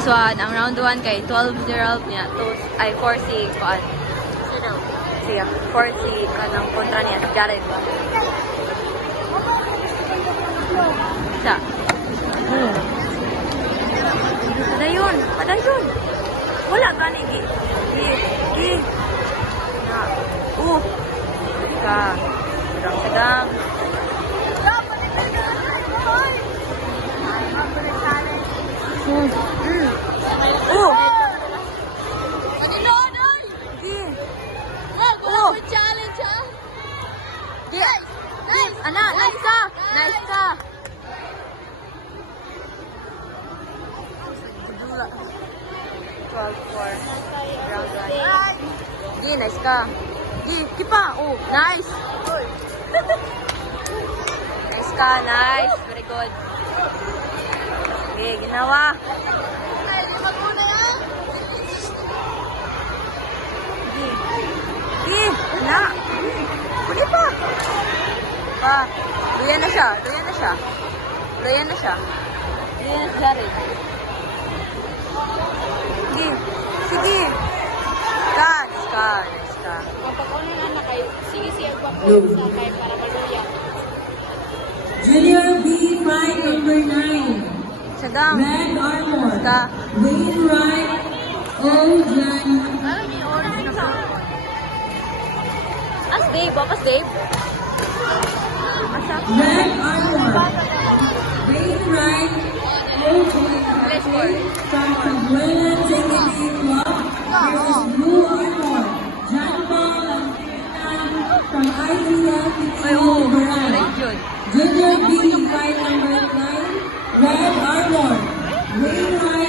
This one, ang round 1 kay 12-0 niya. 4 si Kuan. Siya, 4 si kanang kontra niya, si Jared. Siya. Padayon, padayon. Wala gani, Gi. Gi. Na. Ka. Sedang-sedang. Challenge, ha? Yes. Nice. Ana, nice ka. Nice ka. 12-4. Round 1. Gi, nice ka. Gi, kipa. Oh, nice. Nice ka, nice. Very good. Okay, ginawa. Gi. Gi, ana. Huli pa. Pa. Luyan na siya. Luyan na siya. Luyan na siya. Luyan na siya rin. Sige. Sige. Ka. Nice ka. Nice ka. Kapag ano na anak kayo, sige siya sa kayo para maluya. Junior B, fight number 9. Sedang. Red Armor. Nice ka. Wainwright Ojan. As Dave. Papas Dave. Asa? Red Armor. Wainwright Let's go. from Cabuela Trinity Club versus Blue Armor. John Paul Lantinan from ITF Ay, oh. Baran. Right yun. Junior B, fight number 9. Red Armor. Wainwright